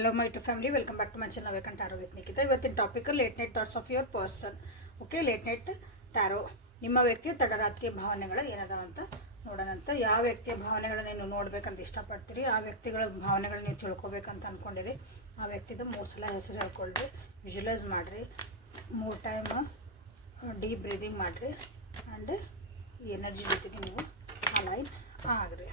Hello my two family, welcome back to my channel Awaken Tarot with Nikita. ಇವತ್ತಿನ topic late night thoughts of your person. Okay, late night tarot ನಿಮ್ಮ ವ್ಯಕ್ತಿಯ ತಡರಾತ್ರಿಯ ಭಾವನೆಗಳು ಏನದಾವ ಅಂತ ನೋಡೋಣಂತ. ಯಾವ ವ್ಯಕ್ತಿಯ ಭಾವನೆಗಳನ್ನ ನೀವು ನೋಡ್ಬೇಕಂತ ಇಷ್ಟಪಡ್ತೀರಿ, ಆ ವ್ಯಕ್ತಿಗಳ ಭಾವನೆಗಳನ್ನ ನೀವು ತಿಳ್ಕೊಬೇಕಂತ ಅಂದ್ಕೊಂಡಿರಿ, ಆ ವ್ಯಕ್ತಿದ 3 ಸಲ ಹೆಸರು ಹೇಳ್ಕೊಳ್ರಿ, ವಿಜುವಲೈಸ್ ಮಾಡಿರಿ, 3 ಟೈಮ್ ಡೀಪ್ ಬ್ರೀದಿಂಗ್ ಮಾಡಿರಿ ಆ್ಯಂಡ್ ಈ ಎನರ್ಜಿ ಜೊತೆಗೆ ನೀವು ಅಲೈನ್ ಆಗ್ರಿ.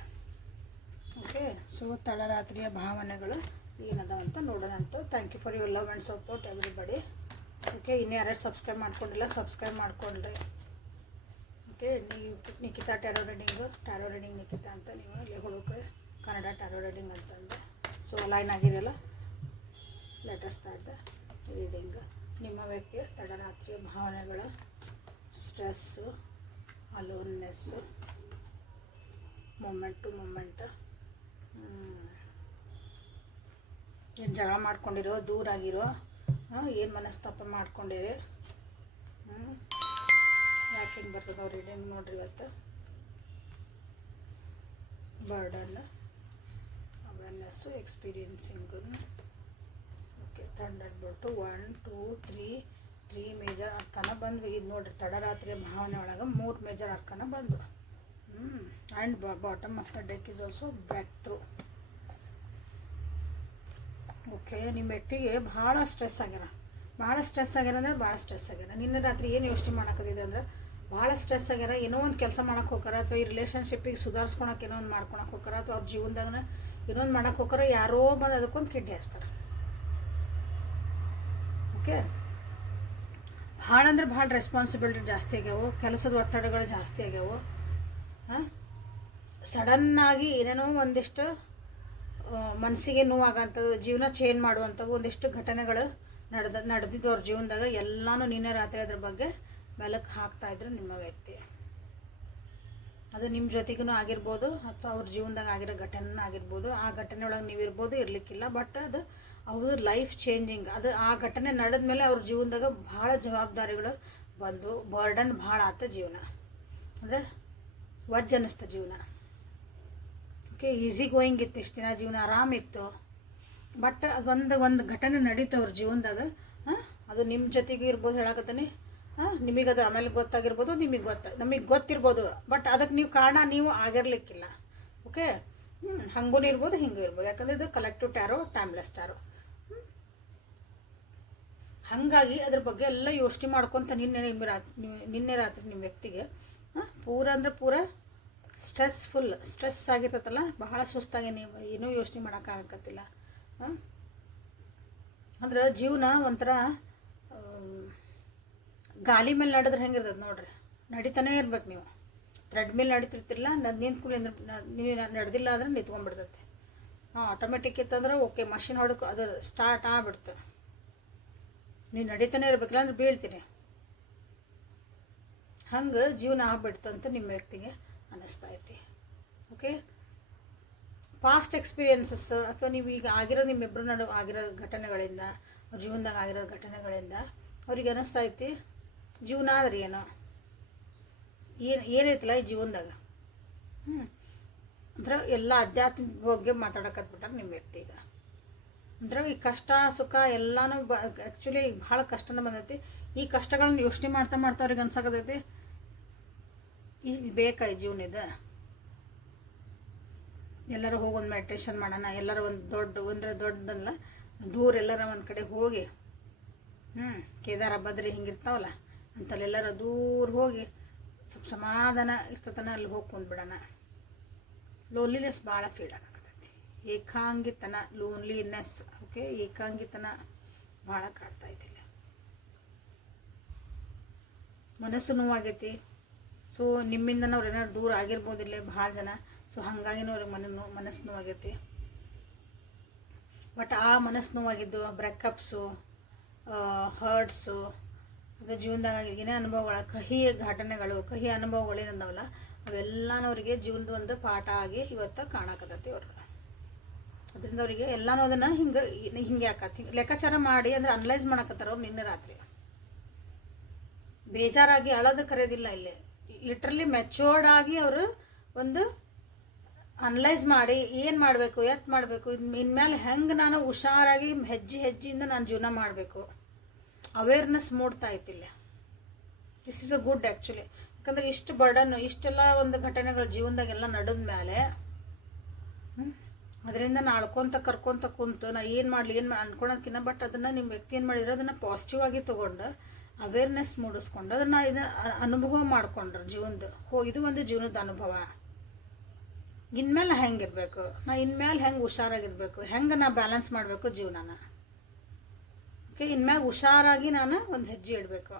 ಓಕೆ, ಸೊ ತಡರಾತ್ರಿಯ ಭಾವನೆಗಳು ಏನದಾವ ಅಂತ ನೋಡೋಣಂತ. Thank you for your love and support everybody. Okay, ಇನ್ನೂ ಯಾರು ಸಬ್ಸ್ಕ್ರೈಬ್ ಮಾಡ್ಕೊಂಡಿಲ್ಲ ಸಬ್ಸ್ಕ್ರೈಬ್ ಮಾಡ್ಕೊಂಡ್ರಿ. ಓಕೆ, ನೀವು ನಿಖಿತಾ ಟ್ಯಾರೋ ರೀಡಿಂಗ್ ನಿಖಿತಾ ಅಂತ ನೀವು ಇಲ್ಲಿ ಹುಡುಕ್ರಿ, ಕನ್ನಡ ಟ್ಯಾರೋ ರೀಡಿಂಗ್ ಅಂತಂದು. ಸೊ ಅಲೈನ್ ಆಗಿರಲ್ಲ, ಲೇಟೆಸ್ಟ್ ಸ್ಟಾರ್ಟ್ ರೀಡಿಂಗ್. ನಿಮ್ಮ ವ್ಯಕ್ತಿಯ ತಡರಾತ್ರಿಯ ಭಾವನೆಗಳ ಸ್ಟ್ರೆಸ್ಸು, ಅಲೋನ್ನೆಸ್ಸು, ಮೂಮೆಂಟ್ ಟು ಮೂಮೆಂಟ್, ಏನು ಜಗಳ ಮಾಡ್ಕೊಂಡಿರೋ, ದೂರ ಆಗಿರೋ, ಏನು ಮನಸ್ತಾಪ ಮಾಡ್ಕೊಂಡಿರಿ, ಯಾಕೆ ಹಿಂಗೆ ಬರ್ತದೆ ಅವ್ರು ರೀಡಿಂಗ್ ನೋಡ್ರಿ. ಇವತ್ತು burden, awareness, experiencing. Okay, thunderbolt 1 2 3 major arcana ಬಂದ್ವಿ. ಇದು ನೋಡ್ರಿ, ತಡರಾತ್ರಿಯ ಭಾವನೆ ಒಳಗೆ 3 ಮೇಜರ್ ಅರ್ಕನ ಬಂದು. And bottom of the deck is also breakthrough. Okay, ನಿಮ್ಮ ವ್ಯಕ್ತಿಗೆ ಭಾಳ ಸ್ಟ್ರೆಸ್ ಆಗ್ಯಾರ ಅಂದ್ರೆ ಭಾಳ ಸ್ಟ್ರೆಸ್ ಆಗ್ಯಾರ. ನಿನ್ನೆ ರಾತ್ರಿ ಏನು ಯೋಚನೆ ಮಾಡಕ್ಕದಿದೆ ಅಂದ್ರೆ ಭಾಳ ಸ್ಟ್ರೆಸ್ ಆಗ್ಯಾರ. ಏನೋ ಒಂದು ಕೆಲಸ ಮಾಡಕ್ಕೆ ಹೋಗಾರ, ಅಥವಾ ಈ ರಿಲೇಷನ್ಶಿಪ್ಪಿಗೆ ಸುಧಾರಿಸ್ಕೊಳಕ್ಕೆ ಏನೋ ಒಂದು ಮಾಡ್ಕೊಳಕ್ಕೆ ಹೋಗಾರ, ಅಥವಾ ಅವ್ರ ಜೀವನದಾಗ ಏನೋ ಒಂದು ಮಾಡಕ್ಕೆ ಹೋಗಾರ, ಯಾರೋ ಬಂದು ಅದಕ್ಕೊಂದು ಕಿಡ್ಡಿ ಹಾಸ್ತಾರೆ. ಓಕೆ, ಭಾಳ ಅಂದ್ರೆ ಭಾಳ ರೆಸ್ಪಾನ್ಸಿಬಿಲಿಟಿ ಜಾಸ್ತಿ ಆಗ್ಯಾವು, ಕೆಲಸದ ಒತ್ತಡಗಳು ಜಾಸ್ತಿ ಆಗ್ಯಾವು. ಸಡನ್ನಾಗಿ ಏನೇನೋ ಒಂದಿಷ್ಟು ಮನಸ್ಸಿಗೆ ನೋವಾಗಂಥದ್ದು, ಜೀವನ ಚೇಂಜ್ ಮಾಡುವಂಥವು ಒಂದಿಷ್ಟು ಘಟನೆಗಳು ನಡೆದಿದ್ದು ಅವ್ರ ಜೀವನದಾಗ. ಎಲ್ಲನೂ ನಿನ್ನೆ ರಾತ್ರಿ ಅದ್ರ ಬಗ್ಗೆ ಬೆಳಕು ಹಾಕ್ತಾಯಿದ್ರು ನಿಮ್ಮ ವ್ಯಕ್ತಿ. ಅದು ನಿಮ್ಮ ಜೊತೆಗೂ ಆಗಿರ್ಬೋದು, ಅಥವಾ ಅವ್ರ ಜೀವನದಾಗ ಆಗಿರೋ ಘಟನೆ ಆಗಿರ್ಬೋದು. ಆ ಘಟನೆ ಒಳಗೆ ನೀವು ಇರ್ಬೋದು, ಇರಲಿಕ್ಕಿಲ್ಲ, ಬಟ್ ಅದು ಅವ್ರ ಲೈಫ್ ಚೇಂಜಿಂಗ್. ಅದು ಆ ಘಟನೆ ನಡೆದ ಮೇಲೆ ಅವ್ರ ಜೀವನದಾಗ ಭಾಳ ಜವಾಬ್ದಾರಿಗಳು ಬಂದು ಬರ್ಡನ್ ಭಾಳ ಆತ ಜೀವನ, ಅಂದರೆ ವಜ್ಜ ಅನ್ನಿಸ್ತು ಜೀವನ. ಓಕೆ, ಈಸಿ ಗೋಯಿಂಗ್ ಇತ್ತು, ಇಷ್ಟು ದಿನ ಜೀವನ ಆರಾಮಿತ್ತು. ಬಟ್ ಅದೊಂದು ಘಟನೆ ನಡೀತು ಅವ್ರ ಜೀವನದಾಗ. ಅದು ನಿಮ್ಮ ಜೊತೆಗೆ ಇರ್ಬೋದು, ಹೇಳಕತ್ತೀನಿ. ನಿಮಗೆ ಅದು ಆಮೇಲೆ ಗೊತ್ತಾಗಿರ್ಬೋದು, ನಮಗೆ ಗೊತ್ತಿರ್ಬೋದು, ಬಟ್ ಅದಕ್ಕೆ ನೀವು ಕಾರಣ ನೀವು ಆಗಿರ್ಲಿಕ್ಕಿಲ್ಲ. ಓಕೆ, ಹಂಗೂ ಇರ್ಬೋದು, ಹಿಂಗೂ ಇರ್ಬೋದು, ಯಾಕಂದರೆ ಇದು ಕಲೆಕ್ಟಿವ್ ಟ್ಯಾರೋ, ಟೈಮ್ಲೆಸ್ ಟ್ಯಾರೋ. ಹಾಗಾಗಿ ಅದ್ರ ಬಗ್ಗೆ ಎಲ್ಲ ಯೋಚನೆ ಮಾಡ್ಕೊತ ನಿನ್ನೆ ರಾತ್ರಿ ನಿಮ್ಮ ವ್ಯಕ್ತಿಗೆ ಪೂರ ಅಂದ್ರೆ ಪೂರ ಸ್ಟ್ರೆಸ್ ಆಗಿರ್ತೈತಲ್ಲ, ಬಹಳ ಸುಸ್ತಾಗಿ ನೀವು ಏನೂ ಯೋಚನೆ ಮಾಡೋಕ್ಕಾಗತ್ತಿಲ್ಲ. ಅಂದ್ರೆ ಜೀವನ ಒಂಥರ ಗಾಲಿ ಮೇಲೆ ನಡೆದ್ರೆ ಹೆಂಗಿರ್ತದೆ ನೋಡ್ರಿ, ನಡೀತಾನೆ ಇರ್ಬೇಕು. ನೀವು ಥ್ರೆಡ್ ಮೇಲೆ ನಡೀತಿರ್ತಿಲ್ಲ, ನಿಂತ್ಕೊಳ್ಳಿ, ನೀವು ನಡೆದಿಲ್ಲ ಅಂದ್ರೆ ನಿಂತ್ಕೊಂಡ್ಬಿಡ್ತೈತೆ. ಆಟೋಮೆಟಿಕ್ ಇತ್ತಂದ್ರೆ ಓಕೆ, ಮಷಿನ್ ಹೊಡಕ್ಕೆ ಅದು ಸ್ಟಾರ್ಟ್ ಆಗ್ಬಿಡ್ತು. ನೀವು ನಡೀತಾನೆ ಇರ್ಬೇಕಿಲ್ಲ ಅಂದ್ರೆ ಬೀಳ್ತೀನಿ. ಹಂಗೆ ಜೀವನ ಆಗ್ಬಿಡ್ತು ಅಂತ ನಿಮ್ಮ ವ್ಯಕ್ತಿಗೆ ಅನ್ನಿಸ್ತಾ ಐತಿ. ಓಕೆ, ಪಾಸ್ಟ್ ಎಕ್ಸ್ಪೀರಿಯನ್ಸಸ್ ಅಥವಾ ನೀವು ಈಗ ಆಗಿರೋ ನಿಮ್ಮಿಬ್ಬರು ನಡುವೆ ಆಗಿರೋ ಘಟನೆಗಳಿಂದ, ಅವ್ರ ಜೀವನದಾಗ ಆಗಿರೋ ಘಟನೆಗಳಿಂದ ಅವ್ರಿಗೆ ಅನ್ನಿಸ್ತಾ ಐತಿ ಜೀವನ ಆದ್ರೆ ಏನೋ ಏನೈತಲ್ಲ ಈ ಜೀವನದಾಗ. ಅಂದ್ರೆ ಎಲ್ಲ ಆಧ್ಯಾತ್ಮಿಕ ಬಗ್ಗೆ ಮಾತಾಡಕತ್ಬಿಟ್ಟಾರೆ ನಿಮ್ಮ ವ್ಯಕ್ತಿ. ಈಗ ಅಂದ್ರೆ ಈ ಕಷ್ಟ ಸುಖ ಎಲ್ಲನೂ ಆ್ಯಕ್ಚುಲಿ ಈಗ ಭಾಳ ಕಷ್ಟನ ಬಂದೈತಿ. ಈ ಕಷ್ಟಗಳನ್ನ ಯೋಚನೆ ಮಾಡ್ತಾ ಅವ್ರಿಗೆ ಅನ್ಸಕತೈತಿ ಈಗ ಬೇಕಾ ಈ ಜೀವನ ಇದು, ಎಲ್ಲರೂ ಹೋಗಿ ಒಂದು ಮೆಡಿಟೇಷನ್ ಮಾಡೋಣ, ಎಲ್ಲರೂ ಒಂದು ದೊಡ್ಡದಲ್ಲ ದೂರ ಎಲ್ಲರ ಒಂದು ಕಡೆ ಹೋಗಿ, ಕೇದಾರ ಬದ್ರಿ ಹಿಂಗಿರ್ತಾವಲ್ಲ ಅಂತಲ್ಲೆಲ್ಲರೂ ದೂರ ಹೋಗಿ ಸ್ವಲ್ಪ ಸಮಾಧಾನ ಇರ್ತತನ ಅಲ್ಲಿ ಹೋಗಿ ಕುಂದ್ಬಿಡೋಣ. ಲೋನ್ಲಿನೆಸ್ ಭಾಳ ಫೀಲ್ ಆಗತೈತಿ, ಏಕಾಂಗಿತನ, ಲೋನ್ಲಿನೆಸ್. ಓಕೆ, ಏಕಾಂಗಿತನ ಭಾಳ ಕಾಡ್ತಾಯಿದ್ದಿಲ್ಲ, ಮನಸ್ಸು ನೋವಾಗೈತಿ. ಸೊ ನಿಮ್ಮಿಂದ ಅವ್ರು ಏನಾದ್ರು ದೂರ ಆಗಿರ್ಬೋದಿಲ್ಲ ಭಾಳ ಜನ. ಸೊ ಹಾಗಾಗಿನೂ ಅವ್ರಿಗೆ ಮನಸ್ಸು ನೋವಾಗೈತಿ. ಬಟ್ ಆ ಮನಸ್ಸು ನೋವಾಗಿದ್ದು ಬ್ರೇಕಪ್ಸು, ಹರ್ಟ್ಸು, ಅದು ಜೀವನದಾಗ ಏನೇ ಅನುಭವಗಳ ಕಹಿ ಘಟನೆಗಳು, ಕಹಿ ಅನುಭವಗಳು ಏನಂದವಲ್ಲ ಅವೆಲ್ಲನೂ ಅವರಿಗೆ ಜೀವನದ ಒಂದು ಪಾಠ ಆಗಿ ಇವತ್ತು ಕಾಣಕತ್ತೈತಿ ಅವ್ರಿಗೆ. ಅದರಿಂದ ಅವರಿಗೆ ಎಲ್ಲನೂ ಅದನ್ನು ಹಿಂಗೆ ಯಾಕತ್ತಿ ಲೆಕ್ಕಾಚಾರ ಮಾಡಿ ಅಂದರೆ ಅನಲೈಸ್ ಮಾಡಕತ್ತಾರ ಅವ್ರು. ನಿನ್ನೆ ರಾತ್ರಿ ಬೇಜಾರಾಗಿ ಅಳೋದು ಕರೆಯೋದಿಲ್ಲ, ಇಲ್ಲಿ ಲಿಟ್ರಲಿ ಮೆಚೂರ್ಡ್ ಆಗಿ ಅವರು ಒಂದು ಅನಲೈಸ್ ಮಾಡಿ ಏನು ಮಾಡಬೇಕು, ಎತ್ತು ಮಾಡಬೇಕು, ಇನ್ಮೇಲೆ ಹೆಂಗೆ ನಾನು ಹುಷಾರಾಗಿ ಹೆಜ್ಜೆಯಿಂದ ನಾನು ಜೀವನ ಮಾಡಬೇಕು, ಅವೇರ್ನೆಸ್ ಮೂಡ್ತಾ ಐತಿಲ್ಲ. This is a good actually. ಯಾಕಂದ್ರೆ ಇಷ್ಟು ಬರ್ಡನ್ನು, ಇಷ್ಟೆಲ್ಲ ಒಂದು ಘಟನೆಗಳು ಜೀವನದಾಗೆಲ್ಲ ನಡೆದ ಮೇಲೆ ಅದರಿಂದ ನಾ ಕರ್ಕೊತ ಕುಂತು ನಾ ಏನು ಮಾಡಲಿ ಅನ್ಕೊಳಕ್ಕಿನ್ನ, ಬಟ್ ಅದನ್ನು ನಿಮ್ಮ ವ್ಯಕ್ತಿ ಏನು ಮಾಡಿದ್ರೆ ಅದನ್ನು ಪಾಸಿಟಿವ್ ಆಗಿ ತೊಗೊಂಡು ಅವೇರ್ನೆಸ್ ಮೂಡಿಸ್ಕೊಂಡು ಅದನ್ನು ಅನುಭವ ಮಾಡ್ಕೊಂಡ್ರು ಜೀವನದ. ಇದು ಒಂದು ಜೀವನದ ಅನುಭವ. ಇನ್ಮೇಲೆ ಹೆಂಗಿರ್ಬೇಕು, ನಾ ಇನ್ಮೇಲೆ ಹೆಂಗೆ ಹುಷಾರಾಗಿರ್ಬೇಕು, ಹೆಂಗೆ ನಾ ಬ್ಯಾಲೆನ್ಸ್ ಮಾಡಬೇಕು ಜೀವನನ. ಓಕೆ, ಇನ್ಮ್ಯಾಗ ಹುಷಾರಾಗಿ ನಾನು ಒಂದು ಹೆಜ್ಜೆ ಇಡಬೇಕು.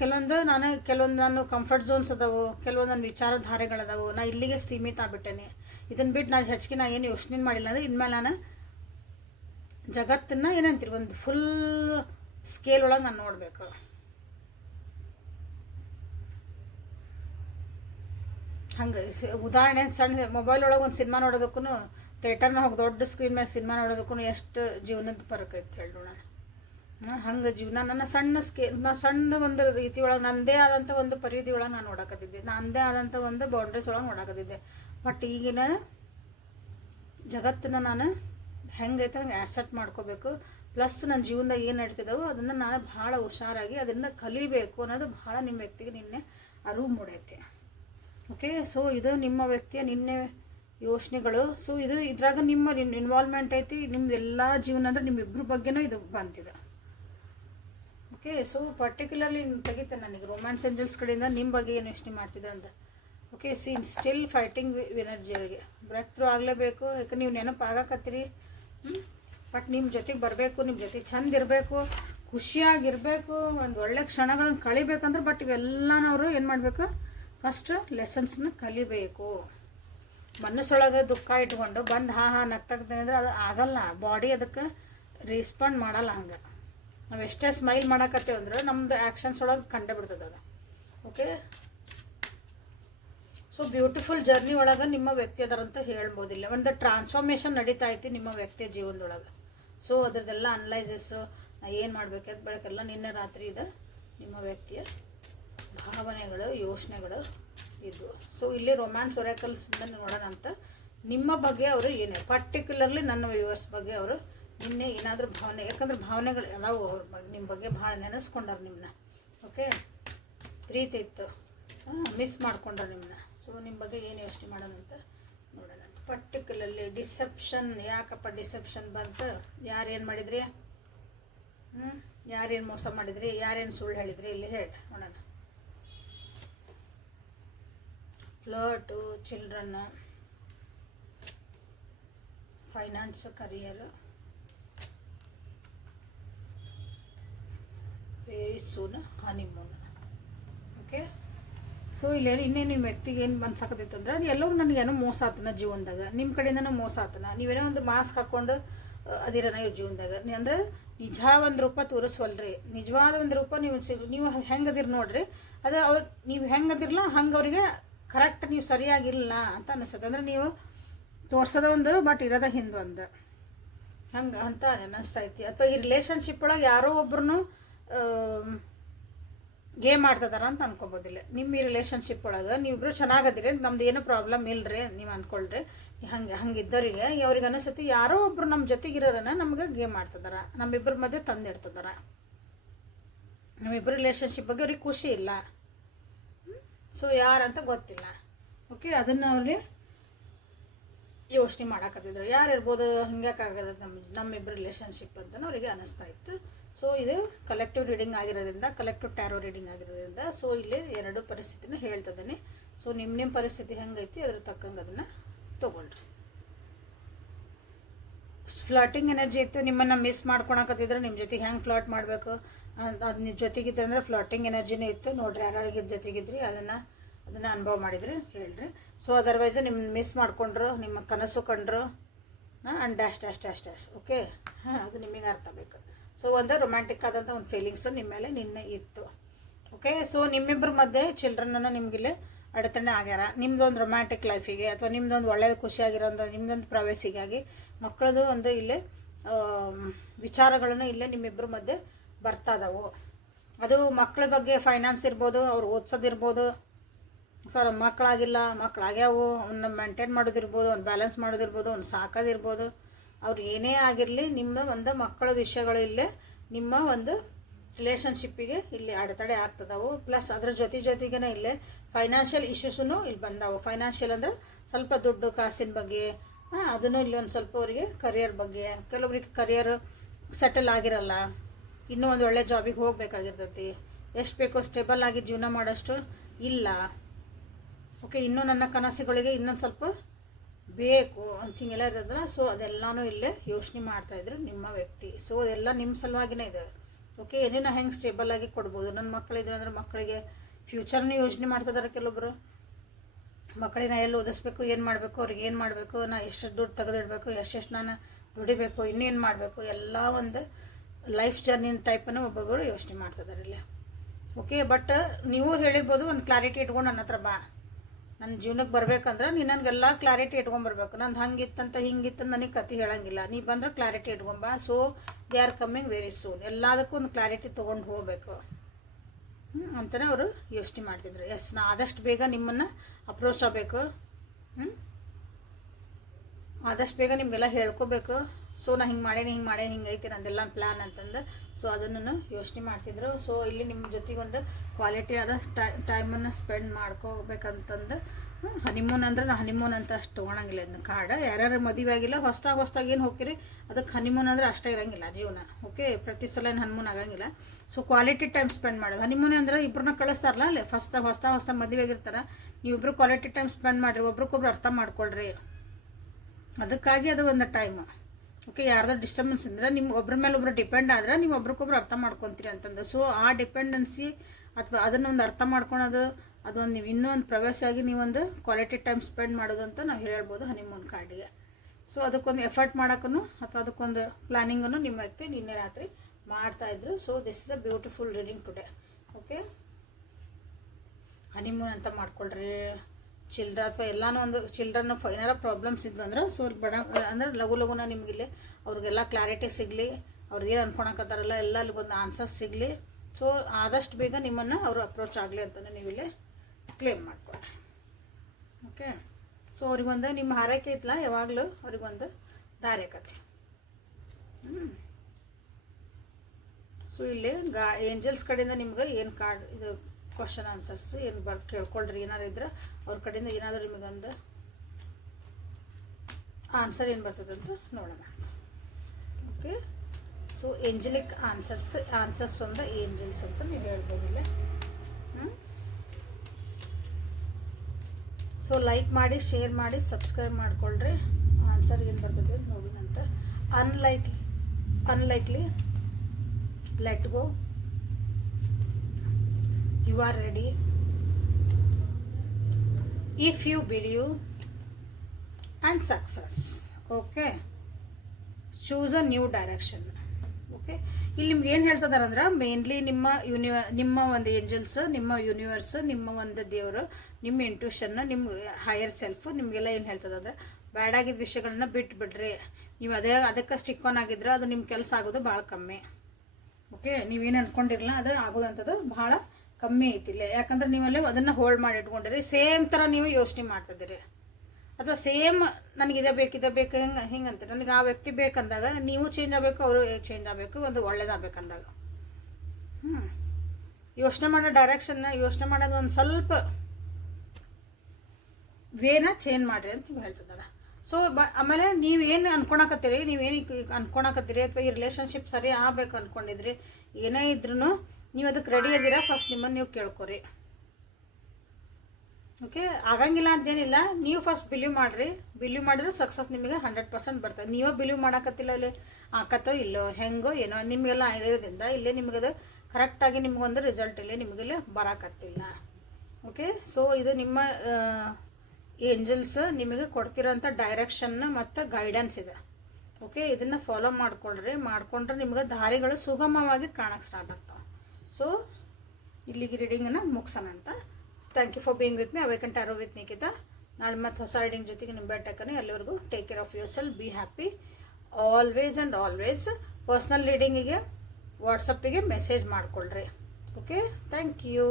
ಕೆಲವೊಂದು ನಾನು ಕಂಫರ್ಟ್ ಝೋನ್ಸ್ ಅದಾವು, ಕೆಲವೊಂದು ನನ್ನ ವಿಚಾರಧಾರೆಗಳದಾವು. ನಾ ಇಲ್ಲಿಗೆ ಸೀಮಿತ ಆಗ್ಬಿಟ್ಟೇನೆ. ಇದನ್ನು ಬಿಟ್ಟು ನಾನು ಹೆಚ್ಚಿಗೆ ನಾ ಏನು ಯೋಚನೆ ಮಾಡಿಲ್ಲ ಅಂದರೆ ಇನ್ಮೇಲೆ ನಾನು ಜಗತ್ತನ್ನು ಏನಂತೀರಿ ಒಂದು ಫುಲ್ ಸ್ಕೇಲ್ ಒಳಗೆ ನಾನು ನೋಡಬೇಕು. ಹಂಗೆ ಉದಾಹರಣೆ ಸಣ್ಣ ಮೊಬೈಲ್ ಒಳಗೆ ಒಂದು ಸಿನಿಮಾ ನೋಡೋದಕ್ಕೂ ಥಿಯೇಟರ್ನ ಹೋಗಿ ದೊಡ್ಡ ಸ್ಕ್ರೀನ್ ಮೇಲೆ ಸಿನಿಮಾ ನೋಡೋದಕ್ಕೂ ಎಷ್ಟು ಜೀವನದ ಫರಕ್ ಐತೆ ಹೇಳೋಣ. ಹಂಗೆ ಜೀವನ ನನ್ನ ಸಣ್ಣ ಒಂದು ರೀತಿ ಒಳಗೆ ನನ್ನದೇ ಆದಂಥ ಒಂದು ಪರಿಧಿ ಒಳಗೆ ನಾನು ನೋಡಕತ್ತಿದ್ದೆ, ನನ್ನದೇ ಆದಂಥ ಒಂದು ಬೌಂಡ್ರೀಸ್ ಒಳಗೆ ನೋಡಕತ್ತಿದ್ದೆ. ಬಟ್ ಈಗಿನ ಜಗತ್ತನ್ನ ನಾನು ಹೆಂಗೈತೆ ಹಂಗೆ ಆ್ಯಸೆಪ್ಟ್ ಮಾಡ್ಕೋಬೇಕು. ಪ್ಲಸ್ ನನ್ನ ಜೀವನದಾಗ ಏನು ನಡೀತಿದ್ದಾವೋ ಅದನ್ನು ನಾನು ಭಾಳ ಹುಷಾರಾಗಿ ಅದನ್ನು ಕಲಿಬೇಕು ಅನ್ನೋದು ಭಾಳ ನಿಮ್ಮ ವ್ಯಕ್ತಿಗೆ ನಿನ್ನೆ ಅರಿವು ಮೂಡೈತೆ. ಓಕೆ, ಸೊ ಇದು ನಿಮ್ಮ ವ್ಯಕ್ತಿಯ ನಿನ್ನೆ ಯೋಚನೆಗಳು. ಸೊ ಇದ್ರಾಗ ನಿಮ್ಮ ಇನ್ವಾಲ್ವ್ಮೆಂಟ್ ಐತಿ. ನಿಮ್ದು ಎಲ್ಲ ಜೀವನ ಅಂದರೆ ನಿಮ್ಮಿಬ್ಬರ ಬಗ್ಗೆನೂ ಇದು ಬಂತಿದೆ. ಓಕೆ, ಸೊ ಪರ್ಟಿಕ್ಯುಲರ್ಲಿ ತೆಗಿತೇನೆ ನನಗೆ ರೊಮ್ಯಾನ್ಸ್ ಏಂಜಲ್ಸ್ ಕಡೆಯಿಂದ ನಿಮ್ಮ ಬಗ್ಗೆ ಏನು ಯೋಚನೆ ಮಾಡ್ತಿದ್ದೆ ಅಂತ. ಓಕೆ, ಸ್ಟಿಲ್ ಫೈಟಿಂಗ್ ಎನರ್ಜಿ ಅವರಿಗೆ ಬ್ರೇಕ್ ಥ್ರೂ ಆಗಲೇಬೇಕು. ಯಾಕೆ ನೀವು ನೆನಪು ಆಗಾಕತ್ತೀರಿ, ಬಟ್ ನಿಮ್ಮ ಜೊತೆಗೆ ಬರಬೇಕು, ನಿಮ್ಮ ಜೊತೆಗೆ ಚಂದ ಇರಬೇಕು, ಖುಷಿಯಾಗಿರಬೇಕು, ಒಂದು ಒಳ್ಳೆ ಕ್ಷಣಗಳನ್ನು ಕಳಿಬೇಕಂದ್ರೆ. ಬಟ್ ಇವೆಲ್ಲನವರು ಏನು ಮಾಡಬೇಕು, ಫಸ್ಟ್ ಲೆಸನ್ಸ್ನ ಕಲಿಬೇಕು. ಮನಸ್ಸೊಳಗೆ ದುಃಖ ಇಟ್ಕೊಂಡು ಬಂದು ಹಾ ನಗ್ತಾಗ್ತೇನೆ ಅಂದರೆ ಅದು ಆಗಲ್ಲ. ಬಾಡಿ ಅದಕ್ಕೆ ರೆಸ್ಪಾಂಡ್ ಮಾಡಲ್ಲ. ಹಂಗೆ ನಾವು ಎಷ್ಟೇ ಸ್ಮೈಲ್ ಮಾಡಕತ್ತೇವೆ ಅಂದ್ರೆ ನಮ್ಮದು ಆ್ಯಕ್ಷನ್ಸ್ ಒಳಗೆ ಕಂಡು ಬಿಡ್ತದೆ ಅದು. ಓಕೆ, ಸೊ ಬ್ಯೂಟಿಫುಲ್ ಜರ್ನಿ ಒಳಗೆ ನಿಮ್ಮ ವ್ಯಕ್ತಿ ಅದಾರಂತ ಹೇಳ್ಬೋದಿಲ್ಲ. ಒಂದು ಟ್ರಾನ್ಸ್ಫಾರ್ಮೇಷನ್ ನಡೀತಾ ಐತಿ ನಿಮ್ಮ ವ್ಯಕ್ತಿಯ ಜೀವನದೊಳಗೆ. ಸೊ ಅದ್ರದ್ದೆಲ್ಲ ಅನಲೈಸಸ್ಸು ನಾ ಏನು ಮಾಡಬೇಕು ಅದು ಬೆಳಕೆಲ್ಲ ನಿನ್ನೆ ರಾತ್ರಿ ಇದೆ ನಿಮ್ಮ ವ್ಯಕ್ತಿಯ ಭಾವನೆಗಳು, ಯೋಚನೆಗಳು ಇದ್ವು. ಸೊ ಇಲ್ಲಿ ರೊಮ್ಯಾನ್ಸ್ ಒರಾಕಲ್ಸಿಂದ ನೋಡೋಣ ಅಂತ ನಿಮ್ಮ ಬಗ್ಗೆ ಅವರು ಏನೇ ಪರ್ಟಿಕ್ಯುಲರ್ಲಿ ನನ್ನ ವ್ಯೂವರ್ಸ್ ಬಗ್ಗೆ ಅವರು ನಿನ್ನೆ ಏನಾದರೂ ಭಾವನೆ, ಯಾಕಂದ್ರೆ ಭಾವನೆಗಳು ಎಲ್ಲವೂ ಅವ್ರ ಬಗ್ಗೆ ನಿಮ್ಮ ಬಗ್ಗೆ ಭಾಳ ನೆನೆಸ್ಕೊಂಡಾರ ನಿಮ್ಮನ್ನ. ಓಕೆ, ಪ್ರೀತಿ ಇತ್ತು, ಮಿಸ್ ಮಾಡ್ಕೊಂಡ್ರ ನಿಮ್ಮನ್ನ. ಸೊ ನಿಮ್ಮ ಬಗ್ಗೆ ಏನು ಯೋಚನೆ ಮಾಡೋಣ ಅಂತ ನೋಡೋಣ ಅಂತ. ಪರ್ಟಿಕ್ಯುಲರ್ಲಿ ಡಿಸೆಪ್ಷನ್, ಯಾಕಪ್ಪ ಡಿಸೆಪ್ಷನ್ ಬಂತು, ಯಾರೇನು ಮಾಡಿದ್ರಿ, ಯಾರೇನು ಮೋಸ ಮಾಡಿದ್ರಿ, ಯಾರೇನು ಸುಳ್ಳು ಹೇಳಿದ್ರಿ, ಇಲ್ಲಿ ಹೇಳಿ ನೋಡೋಣ. ಫ್ಲರ್ಟು, children, finance, career, very soon honeymoon. Okay, so ಇಲ್ಲೇನು ಇನ್ನೇನು ನಿಮ್ಮ ವ್ಯಕ್ತಿಗೆ ಏನು ಮನ್ಸಾಕತ್ತೈತೆ ಅಂದ್ರೆ ಎಲ್ಲರೂ ನನಗೇನೋ ಮೋಸ ಆತನ ಜೀವನದಾಗ, ನಿಮ್ಮ ಕಡೆಯಿಂದನೂ ಮೋಸ ಆತನ, ನೀವೇನೋ ಒಂದು ಮಾಸ್ಕ್ ಹಾಕ್ಕೊಂಡು ಅದಿರನ ಇವ್ರ ಜೀವನದಾಗ. ಅಂದ್ರೆ ನಿಜ ಒಂದು ರೂಪ ತೋರಿಸ್ವಲ್ರಿ, ನಿಜವಾದ ಒಂದು ರೂಪ ನೀವು ಹೆಂಗದಿರಿ ನೋಡ್ರಿ. ಅದು ಅವ್ರು ನೀವು ಹೆಂಗದಿರಲ್ಲ ಹಂಗೆ ಅವ್ರಿಗೆ ಕರೆಕ್ಟ್ ನೀವು ಸರಿಯಾಗಿಲ್ಲ ಅಂತ ಅನಿಸ್ತದೆ. ಅಂದರೆ ನೀವು ತೋರ್ಸೋದ ಒಂದು ಬಟ್ ಇರೋದ ಹಿಂದೊಂದು ಹಂಗೆ ಅಂತ ಅನ್ನಿಸ್ತೈತಿ. ಅಥವಾ ಈ ರಿಲೇಷನ್ಶಿಪ್ ಒಳಗೆ ಯಾರೋ ಒಬ್ರು ಗೇಮ್ ಆಡ್ತಿದಾರ ಅಂತ ಅನ್ಕೋಬೋದಿಲ್ಲ. ನಿಮ್ಮ ಈ ರಿಲೇಷನ್ಶಿಪ್ ಒಳಗೆ ನೀವಿಬ್ರು ಚೆನ್ನಾಗದಿರಿ, ನಮ್ದು ಏನೂ ಪ್ರಾಬ್ಲಮ್ ಇಲ್ಲರಿ ನೀವು ಅಂದ್ಕೊಳ್ರಿ. ಹಂಗಿದ್ದವರಿಗೆ ಅವ್ರಿಗೆ ಅನಿಸ್ತೈತಿ ಯಾರೋ ಒಬ್ರು ನಮ್ಮ ಜೊತೆಗಿರೋರನ್ನ ನಮ್ಗೆ ಗೇಮ್ ಆಡ್ತಿದಾರ, ನಮ್ಮಿಬ್ಬರ ಮಧ್ಯೆ ತಂದಿಡ್ತಿದಾರ, ನಮ್ಮಿಬ್ಬರು ರಿಲೇಷನ್ಶಿಪ್ ಬಗ್ಗೆ ಅವ್ರಿಗೆ ಖುಷಿ ಇಲ್ಲ. ಸೊ ಯಾರಂತ ಗೊತ್ತಿಲ್ಲ. ಓಕೆ, ಅದನ್ನು ಅವ್ರಿಗೆ ಯೋಚನೆ ಮಾಡಾಕತ್ತಿದ್ರು. ಯಾರಿರ್ಬೋದು, ಹಿಂಗ್ಯಾಕಾಗದ ನಮ್ಮಿಬ್ಬರು ರಿಲೇಷನ್ಶಿಪ್ ಅಂತಲೂ ಅವರಿಗೆ ಅನ್ನಿಸ್ತಾ ಇತ್ತು. ಸೊ ಇದು ಕಲೆಕ್ಟಿವ್ ರೀಡಿಂಗ್ ಆಗಿರೋದ್ರಿಂದ, ಕಲೆಕ್ಟಿವ್ ಟ್ಯಾರೋ ರೀಡಿಂಗ್ ಆಗಿರೋದ್ರಿಂದ ಸೊ ಇಲ್ಲಿ ಎರಡು ಪರಿಸ್ಥಿತಿನ ಹೇಳ್ತಿದ್ದೀನಿ. ಸೊ ನಿಮ್ಮ ಪರಿಸ್ಥಿತಿ ಹೆಂಗೈತಿ ಅದ್ರ ತಕ್ಕಂಗೆ ಅದನ್ನು ತೊಗೊಳ್ರಿ. ಫ್ಲರ್ಟಿಂಗ್ ಎನರ್ಜಿ ಇತ್ತು, ನಿಮ್ಮನ್ನು ಮಿಸ್ ಮಾಡ್ಕೊಳಕತ್ತಿದ್ರೆ ನಿಮ್ಮ ಜೊತೆಗೆ ಹೆಂಗೆ ಫ್ಲರ್ಟ್ ಮಾಡಬೇಕು ಅದು ನಿಮ್ಮ ಜೊತೆಗಿದ್ರೆ ಅಂದರೆ ಫ್ಲರ್ಟಿಂಗ್ ಎನರ್ಜಿನೇ ಇತ್ತು ನೋಡ್ರಿ. ಯಾರ್ಯಾರಿಗೆ ಜೊತೆಗಿದ್ರಿ ಅದನ್ನು ಅನುಭವ ಮಾಡಿದ್ರಿ ಹೇಳ್ರಿ. ಸೊ ಅದರ್ವೈಸ್ ನಿಮ್ಮ ಮಿಸ್ ಮಾಡ್ಕೊಂಡ್ರು, ನಿಮ್ಮ ಕನಸು ಕಂಡ್ರು and dash dash dash dash. Okay, ಅದು ನಿಮಗೆ ಅರ್ಥ ಬೇಕು. ಸೊ ಒಂದು ರೊಮ್ಯಾಂಟಿಕ್ ಆದಂಥ ಒಂದು ಫೀಲಿಂಗ್ಸು ನಿಮ್ಮ ಮೇಲೆ ನಿನ್ನೆ ಇತ್ತು. ಓಕೆ, ಸೊ ನಿಮ್ಮಿಬ್ಬರ ಮಧ್ಯೆ ಚಿಲ್ಡ್ರನ್ನನ್ನು ನಿಮಗಿಲ್ಲಿ ಅಡೆತಡೆ ಆಗ್ಯಾರ. ನಿಮ್ಮದೊಂದು ರೊಮ್ಯಾಂಟಿಕ್ ಲೈಫಿಗೆ ಅಥವಾ ನಿಮ್ಮದೊಂದು ಒಳ್ಳೆಯದು ಖುಷಿಯಾಗಿರೋದು ನಿಮ್ಮದೊಂದು ಪ್ರವೇಶಿಗಾಗಿ ಮಕ್ಕಳದು ಒಂದು ಇಲ್ಲೇ ವಿಚಾರಗಳನ್ನು ಇಲ್ಲೇ ನಿಮ್ಮಿಬ್ಬರ ಮಧ್ಯೆ ಬರ್ತಾ ಇದಾವು. ಅದು ಮಕ್ಕಳ ಬಗ್ಗೆ ಫೈನಾನ್ಸ್ ಇರ್ಬೋದು, ಅವ್ರು ಓದಿಸೋದಿರ್ಬೋದು, ಸರ್ ಮಕ್ಕಳಾಗ್ಯಾವು, ಅವನ್ನ ಮೇಂಟೈನ್ ಮಾಡೋದಿರ್ಬೋದು, ಅವ್ನು ಬ್ಯಾಲೆನ್ಸ್ ಮಾಡೋದಿರ್ಬೋದು, ಅವ್ನು ಸಾಕೋದಿರ್ಬೋದು, ಅವ್ರು ಏನೇ ಆಗಿರಲಿ ನಿಮ್ಮ ಒಂದು ಮಕ್ಕಳ ವಿಷಯಗಳು ಇಲ್ಲೇ ನಿಮ್ಮ ಒಂದು ರಿಲೇಷನ್ಶಿಪ್ಪಿಗೆ ಇಲ್ಲಿ ಅಡೆತಡೆ ಆಗ್ತದವು. ಪ್ಲಸ್ ಅದ್ರ ಜೊತೆಗೇ ಇಲ್ಲೇ ಫೈನಾನ್ಷಿಯಲ್ ಇಶ್ಯೂಸೂ ಇಲ್ಲಿ ಬಂದಾವು. ಫೈನಾನ್ಷಿಯಲ್ ಅಂದರೆ ಸ್ವಲ್ಪ ದುಡ್ಡು ಕಾಸಿನ ಬಗ್ಗೆ, ಅದನ್ನು ಇಲ್ಲಿ ಒಂದು ಸ್ವಲ್ಪ ಅವರಿಗೆ ಕರಿಯರ್ ಬಗ್ಗೆ, ಕೆಲವೊಬ್ರಿಗೆ ಕರಿಯರ್ ಸೆಟಲ್ ಆಗಿರಲ್ಲ, ಇನ್ನೂ ಒಂದು ಒಳ್ಳೆ ಜಾಬಿಗೆ ಹೋಗಬೇಕಾಗಿರ್ತೈತಿ, ಎಷ್ಟು ಬೇಕೋ ಸ್ಟೇಬಲ್ ಆಗಿ ಜೀವನ ಮಾಡೋಷ್ಟು ಇಲ್ಲ. ಓಕೆ, ಇನ್ನೂ ನನ್ನ ಕನಸುಗಳಿಗೆ ಇನ್ನೊಂದು ಸ್ವಲ್ಪ ಬೇಕು ಅಂತ ಹಿಂಗೆಲ್ಲ ಇರ್ತದಲ್ಲ. ಸೊ ಅದೆಲ್ಲನೂ ಇಲ್ಲೇ ಯೋಚನೆ ಮಾಡ್ತಾಯಿದ್ರು ನಿಮ್ಮ ವ್ಯಕ್ತಿ. ಸೊ ಅದೆಲ್ಲ ನಿಮ್ಮ ಸಲುವಾಗಿನೇ ಇದೆ. ಓಕೆ, ಏನೇನು ಹೆಂಗೆ ಸ್ಟೇಬಲ್ ಆಗಿ ಕೊಡ್ಬೋದು. ನನ್ನ ಮಕ್ಕಳಿದ್ರು ಅಂದರೆ ಮಕ್ಕಳಿಗೆ ಫ್ಯೂಚರ್ನೂ ಯೋಚನೆ ಮಾಡ್ತಿದ್ದಾರೆ. ಕೆಲವೊಬ್ಬರು ಮಕ್ಕಳಿನ ಎಲ್ಲಿ ಓದಿಸ್ಬೇಕು, ಏನು ಮಾಡಬೇಕು, ಅವ್ರಿಗೆ ಏನು ಮಾಡಬೇಕು, ನಾ ಎಷ್ಟು ದುಡ್ಡು ತೆಗೆದಿಡಬೇಕು, ಎಷ್ಟೆಷ್ಟು ನಾನು ದುಡಿಬೇಕು, ಇನ್ನೇನು ಮಾಡಬೇಕು, ಎಲ್ಲ ಒಂದು ಲೈಫ್ ಜರ್ನಿ ಟೈಪನ್ನು ಒಬ್ಬೊಬ್ಬರು ಯೋಚನೆ ಮಾಡ್ತಿದ್ದಾರೆ ಇಲ್ಲಿ. ಓಕೆ, ಬಟ್ ನೀವು ಹೇಳಿರ್ಬೋದು ಒಂದು ಕ್ಲಾರಿಟಿ ಇಟ್ಕೊಂಡು ನನ್ನ ಹತ್ರ ಬಾ, ನನ್ನ ಜೀವನಕ್ಕೆ ಬರ್ಬೇಕಂದ್ರೆ ನೀನು ನನಗೆಲ್ಲ ಕ್ಲಾರಿಟಿ ಇಟ್ಕೊಂಬರ್ಬೇಕು. ನಂದು ಹಂಗಿತ್ತಂತ ಹಿಂಗಿತ್ತಂತ ನನಗೆ ಕತೆ ಹೇಳಂಗಿಲ್ಲ, ನೀ ಬಂದ್ರೆ ಕ್ಲಾರಿಟಿ ಇಟ್ಕೊಂಬ. So they are coming very soon. ಎಲ್ಲದಕ್ಕೂ ಒಂದು ಕ್ಲಾರಿಟಿ ತೊಗೊಂಡು ಹೋಗಬೇಕು ಅಂತಲೇ ಅವರು ಯೋಚನೆ ಮಾಡ್ತಿದ್ರು. ಎಸ್, ನಾ ಆದಷ್ಟು ಬೇಗ ನಿಮ್ಮನ್ನು ಅಪ್ರೋಚ್ ಆಗಬೇಕು, ಆದಷ್ಟು ಬೇಗ ನಿಮಗೆಲ್ಲ ಹೇಳ್ಕೋಬೇಕು. ಸೊ ನಾ ಹಿಂಗೆ ಮಾಡೇನಿ ಹಿಂಗೈತಿ ನಂದೆಲ್ಲ ಪ್ಲ್ಯಾನ್ ಅಂತಂದು. ಸೊ ಅದನ್ನು ಯೋಚನೆ ಮಾಡ್ತಿದ್ರು. ಸೊ ಇಲ್ಲಿ ನಿಮ್ಮ ಜೊತೆಗೆ ಒಂದು ಕ್ವಾಲಿಟಿ ಆದ ಟೈಮನ್ನು ಸ್ಪೆಂಡ್ ಮಾಡ್ಕೋಬೇಕಂತಂದು. ಹನಿಮೂನ್ ಅಂದ್ರೆ ನಾ ಹನಿಮೂನ್ ಅಂತ ಅಷ್ಟು ತೊಗೊಳಂಗಿಲ್ಲ ಇದನ್ನ ಕಾರ್ಡ್. ಯಾರ್ಯಾರು ಮದುವೆ ಆಗಿಲ್ಲ ಹೊಸ್ದಾಗಿ ಏನು ಹೋಗ್ತೀರಿ ಅದಕ್ಕೆ ಹನಿಮೂನ್ ಅಂದರೆ ಅಷ್ಟೇ ಇರೋಂಗಿಲ್ಲ ಜೀವನ. ಓಕೆ, ಪ್ರತಿ ಸಲ ಏನು ಹನಿಮೂನ್ ಆಗಂಗಿಲ್ಲ. ಸೊ ಕ್ವಾಲಿಟಿ ಟೈಮ್ ಸ್ಪೆಂಡ್ ಮಾಡೋದು. ಹನಿಮೂನ್ ಅಂದರೆ ಇಬ್ಬರನ್ನ ಕಳಿಸ್ತಾರಲ್ಲ, ಅಲ್ಲೇ ಹೊಸ ಮದುವೆ ಆಗಿರ್ತಾರೆ, ನೀವಿಬ್ಬರು ಕ್ವಾಲಿಟಿ ಟೈಮ್ ಸ್ಪೆಂಡ್ ಮಾಡಿರಿ, ಒಬ್ರಿಗೊಬ್ರು ಅರ್ಥ ಮಾಡ್ಕೊಳ್ರಿ. ಅದಕ್ಕಾಗಿ ಅದು ಒಂದು ಟೈಮು. ಓಕೆ, ಯಾರ್ದೋ ಡಿಸ್ಟರ್ಬೆನ್ಸ್ ಅಂದರೆ ನಿಮ್ಗೆ ಒಬ್ಬರ ಮೇಲೆ ಒಬ್ಬರು ಡಿಪೆಂಡ್ ಆದರೆ ನೀವು ಒಬ್ರಿಗೊಬ್ರು ಅರ್ಥ ಮಾಡ್ಕೊತೀರಿ ಅಂತಂದು. ಸೊ ಆ ಡಿಪೆಂಡೆನ್ಸಿ ಅಥವಾ ಅದನ್ನೊಂದು ಅರ್ಥ ಮಾಡ್ಕೊಳೋದು, ಅದೊಂದು ನೀವು ಇನ್ನೊಂದು ಪ್ರವೇಶಾಗಿ ನೀವೊಂದು ಕ್ವಾಲಿಟಿ ಟೈಮ್ ಸ್ಪೆಂಡ್ ಮಾಡೋದು ಅಂತ ನಾವು ಹೇಳ್ಬೋದು ಹನಿಮೂನ್ ಕಾರ್ಡಿಗೆ. ಸೊ ಅದಕ್ಕೊಂದು ಎಫರ್ಟ್ ಮಾಡೋಕ್ಕೂ ಅಥವಾ ಅದಕ್ಕೊಂದು ಪ್ಲ್ಯಾನಿಂಗನ್ನು ನಿಮ್ಮ ವ್ಯಕ್ತಿ ನಿನ್ನೆ ರಾತ್ರಿ ಮಾಡ್ತಾಯಿದ್ರು. So this is a beautiful reading today. Okay, honeymoon ಅಂತ ಮಾಡ್ಕೊಳ್ರಿ. ಚಿಲ್ಡ್ರ ಅಥವಾ ಎಲ್ಲನೂ ಒಂದು ಚಿಲ್ಡ್ರನ್ನ ಏನಾರ ಪ್ರಾಬ್ಲಮ್ಸ್ ಇದ್ವು ಅಂದ್ರೆ ಸೊ ಬಡ ಅಂದ್ರೆ ಲಘುನ ನಿಮಗಿಲ್ಲಿ ಅವ್ರಿಗೆಲ್ಲ ಕ್ಲಾರಿಟಿ ಸಿಗಲಿ, ಅವ್ರಿಗೇನು ಅನ್ಕೊಳಕತ್ತಾರಲ್ಲ ಎಲ್ಲ ಅಲ್ಲಿಗೊಂದು ಆನ್ಸರ್ಸ್ ಸಿಗಲಿ. ಸೊ ಆದಷ್ಟು ಬೇಗ ನಿಮ್ಮನ್ನು ಅವರು ಅಪ್ರೋಚ್ ಆಗಲಿ ಅಂತಲೇ ನೀವಿಲ್ಲಿ ಕ್ಲೇಮ್ ಮಾಡಿಕೊಡ್ರಿ. ಓಕೆ, ಸೊ ಅವ್ರಿಗೊಂದು ನಿಮ್ಮ ಹಾರೈಕೆ ಇತ್ತಲ್ಲ ಯಾವಾಗಲೂ ಅವ್ರಿಗೊಂದು ದಾರ್ಯಕತೆ. ಸೊ ಇಲ್ಲಿ ಏಂಜಲ್ಸ್ ಕಡೆಯಿಂದ ನಿಮ್ಗೆ ಏನು ಕಾರ್ಡ್ ಇದು ಕ್ವಶನ್ ಆನ್ಸರ್ಸ್ ಏನು ಕೇಳ್ಕೊಳ್ರಿ. ಏನಾರು ಇದ್ರೆ ಅವ್ರ ಕಡೆಯಿಂದ ಏನಾದರೂ ನಿಮಗೊಂದು ಆನ್ಸರ್ ಏನು ಬರ್ತದಂತ ನೋಡೋಣ. Okay, so Angelique answers from the angels ಅಂತ ನೀವು ಹೇಳ್ಬೋದಿಲ್ಲ. ಸೊ ಲೈಕ್ ಮಾಡಿ, ಶೇರ್ ಮಾಡಿ, ಸಬ್ಸ್ಕ್ರೈಬ್ ಮಾಡ್ಕೊಳ್ರಿ. ಆನ್ಸರ್ ಏನು ಬರ್ತದೆ ನೋಡಿ ನಂತರ. Unlikely let go, you are ready, if you believe, and success. Okay, choose a new direction. Okay, ಇಲ್ಲಿ ನಿಮ್ಗೆ ಏನು ಹೇಳ್ತಿದ್ದಾರೆ ಅಂದ್ರೆ ಮೇನ್ಲಿ ನಿಮ್ಮ ಒಂದು ಏಂಜಲ್ಸ್, ನಿಮ್ಮ ಯೂನಿವರ್ಸ್, ನಿಮ್ಮ ಒಂದು ದೇವರು, ನಿಮ್ಮ ಇಂಟ್ಯೂಷನ್, ನಿಮ್ಮ ಹೈಯರ್ ಸೆಲ್ಫ್ ನಿಮಗೆಲ್ಲ ಏನು ಹೇಳ್ತದೆ ಅಂದರೆ ಬ್ಯಾಡಾಗಿದ್ದ ವಿಷಯಗಳನ್ನ ಬಿಟ್ಬಿಡ್ರಿ. ನೀವು ಅದಕ್ಕೆ ಸ್ಟಿಕ್ ಆನ್ ಆಗಿದ್ರೆ ಅದು ನಿಮ್ಮ ಕೆಲಸ ಆಗೋದು ಭಾಳ ಕಮ್ಮಿ. ಓಕೆ, ನೀವೇನು ಅಂದ್ಕೊಂಡಿರಲ್ಲ ಅದು ಆಗೋದಂಥದ್ದು ಭಾಳ ಕಮ್ಮಿ ಐತಿಲ್ಲ. ಯಾಕಂದ್ರೆ ನೀವಲ್ಲೇ ಅದನ್ನು ಹೋಲ್ಡ್ ಮಾಡಿ ಇಟ್ಕೊಂಡಿರಿ. ಸೇಮ್ ಥರ ನೀವು ಯೋಚನೆ ಮಾಡ್ತಿದ್ದೀರಿ, ಅಥವಾ ಸೇಮ್ ನನಗಿದೇ ಬೇಕು ಹಿಂಗೆ ಅಂತೀರಿ. ನನಗೆ ಆ ವ್ಯಕ್ತಿ ಬೇಕಂದಾಗ ನೀವು ಚೇಂಜ್ ಆಗಬೇಕು, ಅವರು ಚೇಂಜ್ ಆಗಬೇಕು, ಒಂದು ಒಳ್ಳೇದಾಗಬೇಕಂದಾಗ ಯೋಚನೆ ಮಾಡೋ ಡೈರೆಕ್ಷನ್ನ ಯೋಚನೆ ಮಾಡೋದು ಒಂದು ಸ್ವಲ್ಪ ವೇನ ಚೇಂಜ್ ಮಾಡಿರಿ ಅಂತ ನೀವು ಹೇಳ್ತಿದ್ದಾರೆ. ಸೊ ಆಮೇಲೆ ನೀವೇನು ಅನ್ಕೊಳಕತ್ತೀರಿ, ಅನ್ಕೊಳಕತ್ತೀರಿ ಅಥವಾ ಈ ರಿಲೇಷನ್ಶಿಪ್ ಸರಿ ಆಗಬೇಕು ಅಂದ್ಕೊಂಡಿದ್ರಿ, ಏನೇ ಇದ್ರೂ ನೀವು ಅದಕ್ಕೆ ರೆಡಿ ಇದ್ದೀರಾ, ಫಸ್ಟ್ ನಿಮ್ಮನ್ನು ನೀವು ಕೇಳ್ಕೊರಿ. ಓಕೆ, ಆಗಂಗಿಲ್ಲ ಅಂತೇನಿಲ್ಲ, ನೀವು ಫಸ್ಟ್ ಬಿಲೀವ್ ಮಾಡಿದ್ರೆ ಸಕ್ಸಸ್ ನಿಮಗೆ 100% ಬರ್ತದೆ. ನೀವೇ ಬಿಲೀವ್ ಮಾಡೋಕತ್ತಿಲ್ಲ, ಇಲ್ಲಿ ಆಕತ್ತೋ ಇಲ್ಲೋ ಹೆಂಗೋ ಏನೋ ನಿಮಗೆಲ್ಲ ಇರೋದ್ರಿಂದ ಇಲ್ಲೇ ನಿಮಗದು ಕರೆಕ್ಟಾಗಿ ನಿಮಗೊಂದು ರಿಸಲ್ಟ್ ಇಲ್ಲೇ ನಿಮಗೆಲ್ಲ ಬರೋಕತ್ತಿಲ್ಲ. ಓಕೆ, ಸೊ ಇದು ನಿಮ್ಮ ಏಂಜಲ್ಸ್ ನಿಮಗೆ ಕೊಡ್ತಿರೋಂಥ ಡೈರೆಕ್ಷನ್ನ ಮತ್ತು ಗೈಡೆನ್ಸ್ ಇದೆ. ಓಕೆ, ಇದನ್ನು ಫಾಲೋ ಮಾಡ್ಕೊಂಡ್ರೆ ನಿಮ್ಗೆ ದಾರಿಗಳು ಸುಗಮವಾಗಿ ಕಾಣಕ್ಕೆ ಸ್ಟಾರ್ಟ್ ಆಗ್ತಾವೆ. ಸೊ ಇಲ್ಲಿಗೆ ರೀಡಿಂಗನ್ನು ಮುಗಿಸೋಣ ಅಂತ. Thank you for being with me. Awaken tarot with Nikhita. ನಾಳೆ ಮತ್ತೆ ಹೊಸ ರೀಡಿಂಗ್ ಜೊತೆಗೆ ನಿಮ್ಮ ಬೆಟ್ಟಕ್ಕನೆ. ಎಲ್ಲರಿಗೂ take care of yourself, be happy always and always. Personal ರೀಡಿಂಗಿಗೆ ವಾಟ್ಸಪ್ಪಿಗೆ ಮೆಸೇಜ್ ಮಾಡಿಕೊಳ್ರಿ. Okay, thank you.